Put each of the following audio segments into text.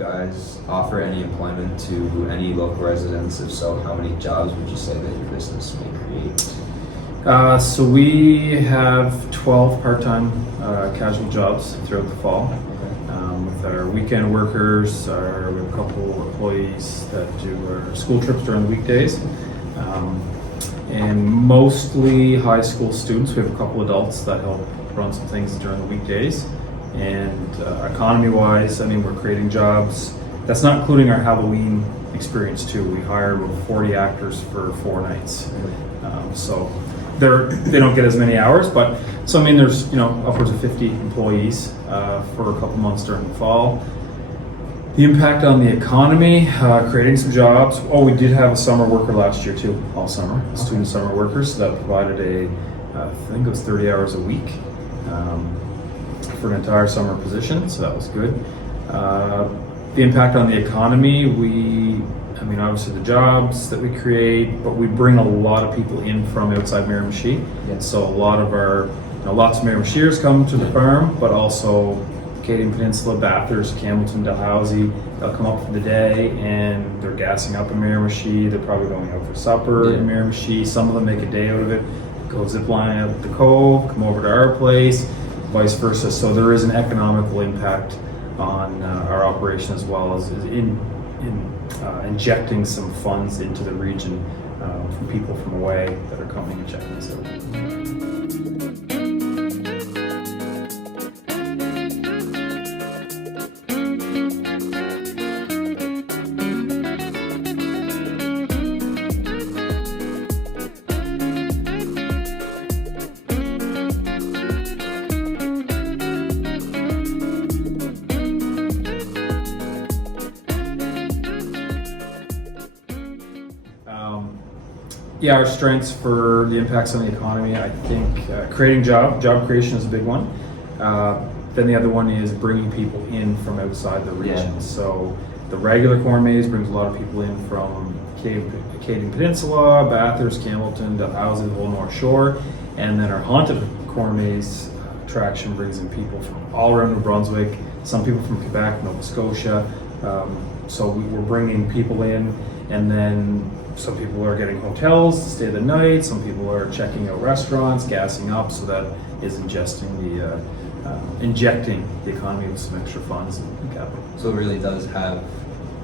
guys offer any employment to any local residents? If so, how many jobs would you say that your business may create? So we have 12 part-time casual jobs throughout the fall. With our weekend workers, we have a couple employees that do our school trips during the weekdays. And mostly high school students. We have a couple adults that help run some things during the weekdays. And economy-wise, I mean, we're creating jobs. That's not including our Halloween experience too. We hire about 40 actors for 4 nights. So they don't get as many hours, but so I mean, there's upwards of 50 employees for a couple months during the fall. The impact on the economy, creating some jobs. Oh, we did have a summer worker last year too, all summer, student summer workers. So that provided I think it was 30 hours a week for an entire summer position. So that was good. The impact on the economy, obviously the jobs that we create, but we bring a lot of people in from outside Miramichi. Yes. So a lot of our, lots of Miramichiers come to the farm, but also Acadian Peninsula, Bathurst, Campbellton, Dalhousie, they'll come up for the day and they're gassing up in Miramichi. They're probably going out for supper in Miramichi. Some of them make a day out of it, go zip line out the cove, come over to our place, vice versa. So there is an economical impact on our operation as well as in injecting some funds into the region from people from away that are coming and checking us out. Our strengths for the impacts on the economy, I think creating job creation is a big one. Then the other one is bringing people in from outside the region. Yeah. So the regular corn maze brings a lot of people in from Acadian Peninsula, Bathurst, Campbellton, Dalhousie, the whole North Shore. And then our haunted corn maze attraction brings in people from all around New Brunswick, some people from Quebec, Nova Scotia. So we're bringing people in, and then some people are getting hotels to stay the night, some people are checking out restaurants, gassing up, so that is injecting the economy with some extra funds and capital. So it really does have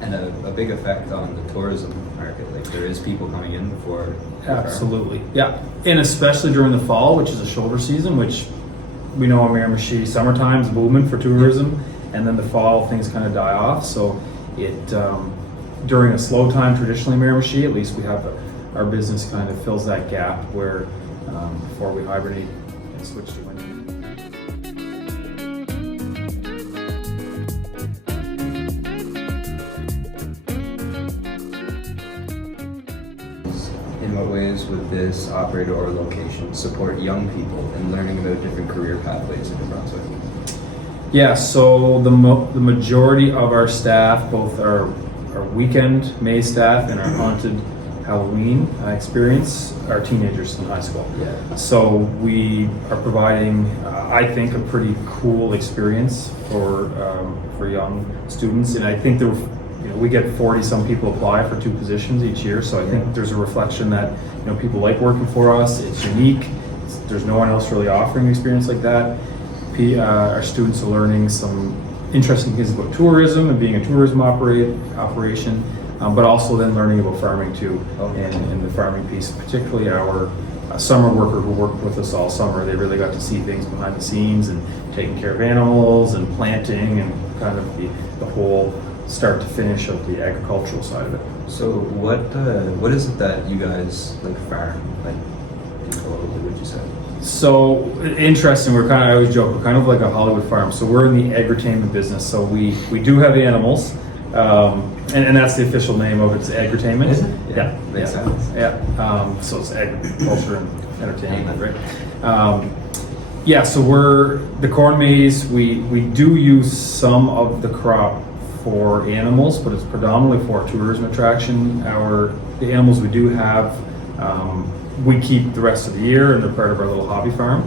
a big effect on the tourism market. Like there is people coming in before. Absolutely, yeah. And especially during the fall, which is a shoulder season, which we know in Miramichi, summertime's booming for tourism, and then the fall things kind of die off. So during a slow time, traditionally in Miramichi, at least we have our business kind of fills that gap where before we hibernate and switch to winter. In what ways would this operator or location support young people in learning about different career pathways in New Brunswick? Yeah, so the majority of our staff, both our weekend maze staff and our haunted Halloween experience, are teenagers in high school. Yeah. So we are providing, I think, a pretty cool experience for young students, and I think we get 40-some people apply for 2 positions each year. So I think there's a reflection that people like working for us. It's unique. There's no one else really offering an experience like that. Our students are learning some interesting things about tourism and being a tourism operation, but also then learning about farming too, and the farming piece, particularly our summer worker who worked with us all summer. They really got to see things behind the scenes and taking care of animals and planting and kind of the whole start to finish of the agricultural side of it. So what is it that you guys farm? What would you say? So interesting. I always joke, we're kind of like a Hollywood farm. So we're in the agritainment business. So we do have animals, and that's the official name of it's agritainment. Is it? Yeah, makes sense. Yeah. So it's agriculture and entertainment, right? So we're the corn maze. We do use some of the crop for animals, but it's predominantly for tourism attraction. The animals we do have. We keep the rest of the year, and they're part of our little hobby farm.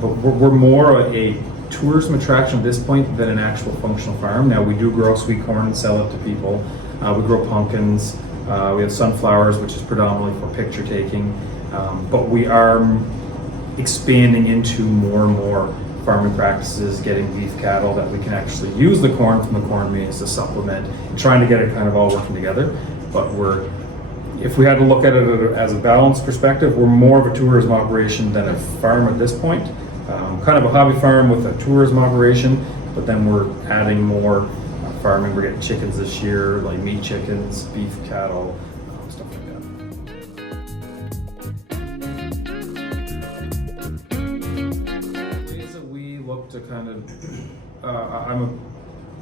But we're more a tourism attraction at this point than an actual functional farm. Now we do grow sweet corn and sell it to people. We grow pumpkins. We have sunflowers, which is predominantly for picture taking. But we are expanding into more and more farming practices, getting beef cattle that we can actually use the corn from the corn maze to supplement, trying to get it kind of all working together. But if we had to look at it as a balanced perspective, we're more of a tourism operation than a farm at this point. Kind of a hobby farm with a tourism operation, but then we're adding more farming. We're getting chickens this year, like meat chickens, beef cattle, stuff like that. Ways that we look to kind of, I'm a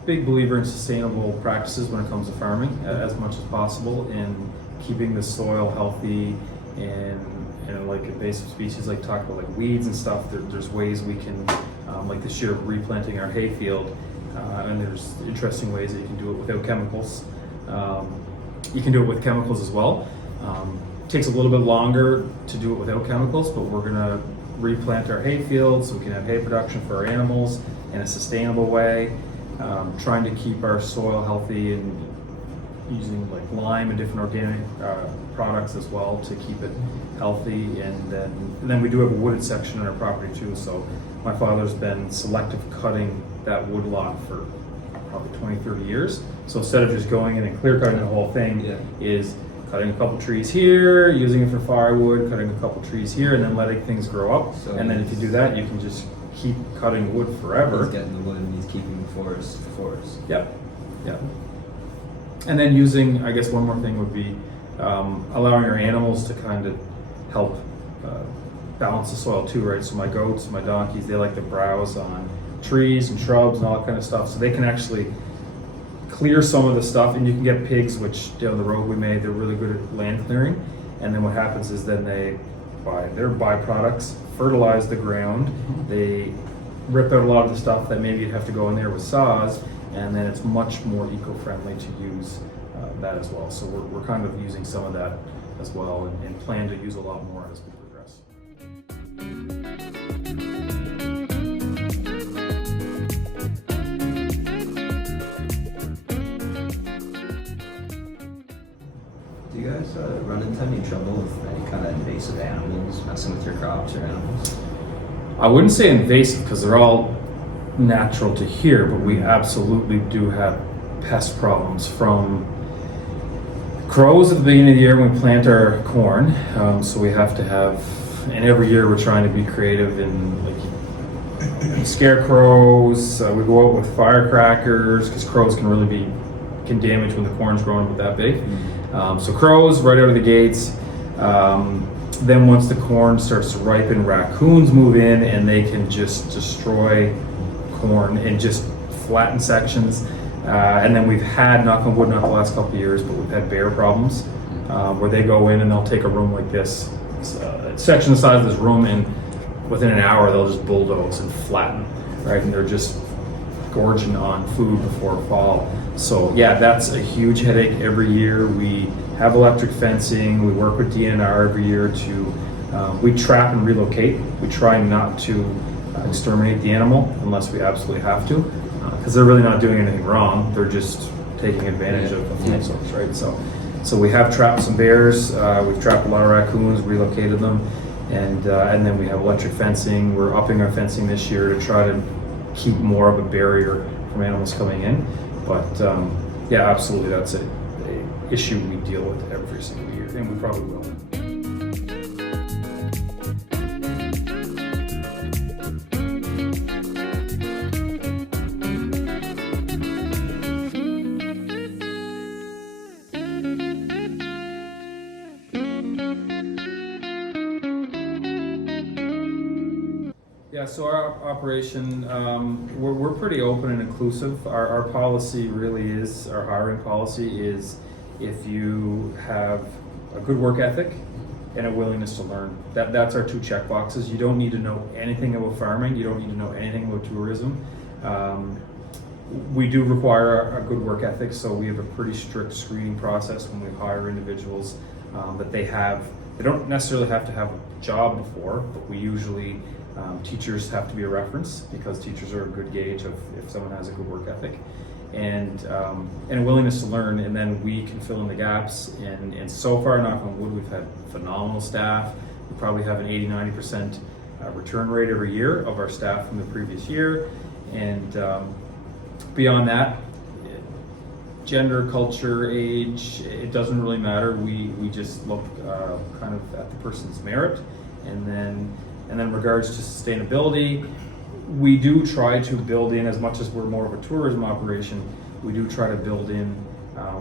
big believer in sustainable practices when it comes to farming, as much as possible, in keeping the soil healthy and like invasive species, like talk about like weeds and stuff. There's ways we can, like this year, replanting our hay field, and there's interesting ways that you can do it without chemicals. You can do it with chemicals as well. Takes a little bit longer to do it without chemicals, but we're gonna replant our hay fields so we can have hay production for our animals in a sustainable way. Trying to keep our soil healthy and using like lime and different organic products as well to keep it healthy. And then we do have a wooded section in our property too. So my father's been selective cutting that wood lot for probably 20, 30 years. So instead of just going in and clear cutting the whole thing, is cutting a couple trees here, using it for firewood, cutting a couple trees here, and then letting things grow up. So and then if you do that, you can just keep cutting wood forever. He's getting the wood and he's keeping the forest. Yep. And then using, I guess one more thing would be allowing our animals to kind of help balance the soil too, right? So my goats, my donkeys, they like to browse on trees and shrubs and all that kind of stuff. So they can actually clear some of the stuff, and you can get pigs, which down the road we made, they're really good at land clearing. And then what happens is then they, by their byproducts, fertilize the ground. They rip out a lot of the stuff that maybe you'd have to go in there with saws, and then it's much more eco-friendly to use that as well. So we're kind of using some of that as well, and plan to use a lot more as we progress. Do you guys run into any trouble with any kind of invasive animals messing with your crops or animals? I wouldn't say invasive because they're all natural to here, but we absolutely do have pest problems from crows at the beginning of the year when we plant our corn. So we have to have, and every year we're trying to be creative and like scarecrows. We go out with firecrackers because crows can damage when the corn's growing up that big. So crows right out of the gates. Then once the corn starts to ripen, raccoons move in and they can just destroy corn in just flattened sections. And then we've had, knock on wood, not the last couple of years, but we've had bear problems where they go in and they'll take a room like this, a section the size of this room, and within an hour they'll just bulldoze and flatten, right? And they're just gorging on food before fall. So yeah, that's a huge headache every year. We have electric fencing. We work with DNR every year to, we trap and relocate. We try not to exterminate the animal unless we absolutely have to, because they're really not doing anything wrong. They're just taking advantage of the food source, right? So we have trapped some bears. We've trapped a lot of raccoons, relocated them, and then we have electric fencing. We're upping our fencing this year to try to keep more of a barrier from animals coming in. But yeah, absolutely, that's a issue we deal with every single year, and we probably will. Yeah, so our operation, we're pretty open and inclusive. Our policy really is, our hiring policy is, if you have a good work ethic and a willingness to learn. That's our two check boxes. You don't need to know anything about farming. You don't need to know anything about tourism. We do require a good work ethic, so we have a pretty strict screening process when we hire individuals that they don't necessarily have to have a job before, but we usually Teachers have to be a reference because teachers are a good gauge of if someone has a good work ethic, and a willingness to learn, and then we can fill in the gaps. And so far, knock on wood, we've had phenomenal staff. We probably have an 80-90% return rate every year of our staff from the previous year, and beyond that, gender, culture, age, it doesn't really matter. We just look kind of at the person's merit, and then in regards to sustainability, we do try to build in, as much as we're more of a tourism operation, we do try to build in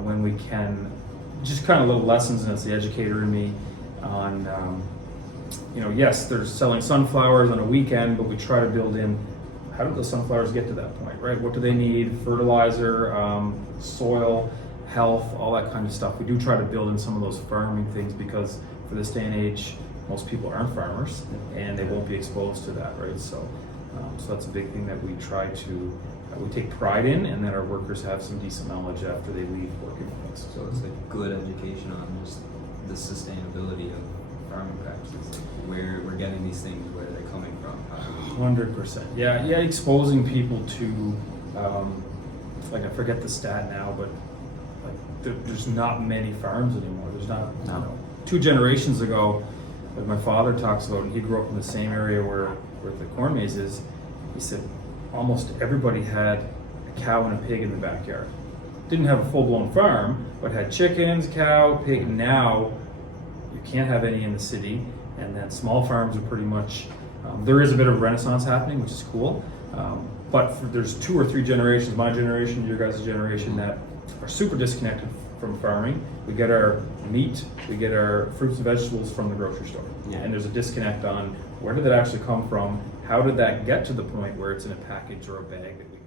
when we can, just kind of little lessons, and it's the educator in me on, yes, they're selling sunflowers on a weekend, but we try to build in, how do the sunflowers get to that point, right? What do they need? Fertilizer, soil, health, all that kind of stuff. We do try to build in some of those farming things because for this day and age, most people aren't farmers and they won't be exposed to that, right? So that's a big thing that we try to, we take pride in, and that our workers have some decent knowledge after they leave working with us. So it's a good education on just the sustainability of farming practices, like where we're getting these things, where they're coming from. 100%. Yeah, exposing people to, like, I forget the stat now, but like there's not many farms anymore. There's not, 2 generations ago, like my father talks about, and he grew up in the same area where the corn maze is, he said almost everybody had a cow and a pig in the backyard. Didn't have a full-blown farm, but had chickens, cow, pig. Now you can't have any in the city, and then small farms are pretty much, there is a bit of renaissance happening, which is cool, but there's 2 or 3 generations, my generation, your guys' generation, that are super disconnected from farming. We get our meat, we get our fruits and vegetables from the grocery store. Yeah. And there's a disconnect on where did that actually come from? How did that get to the point where it's in a package or a bag that we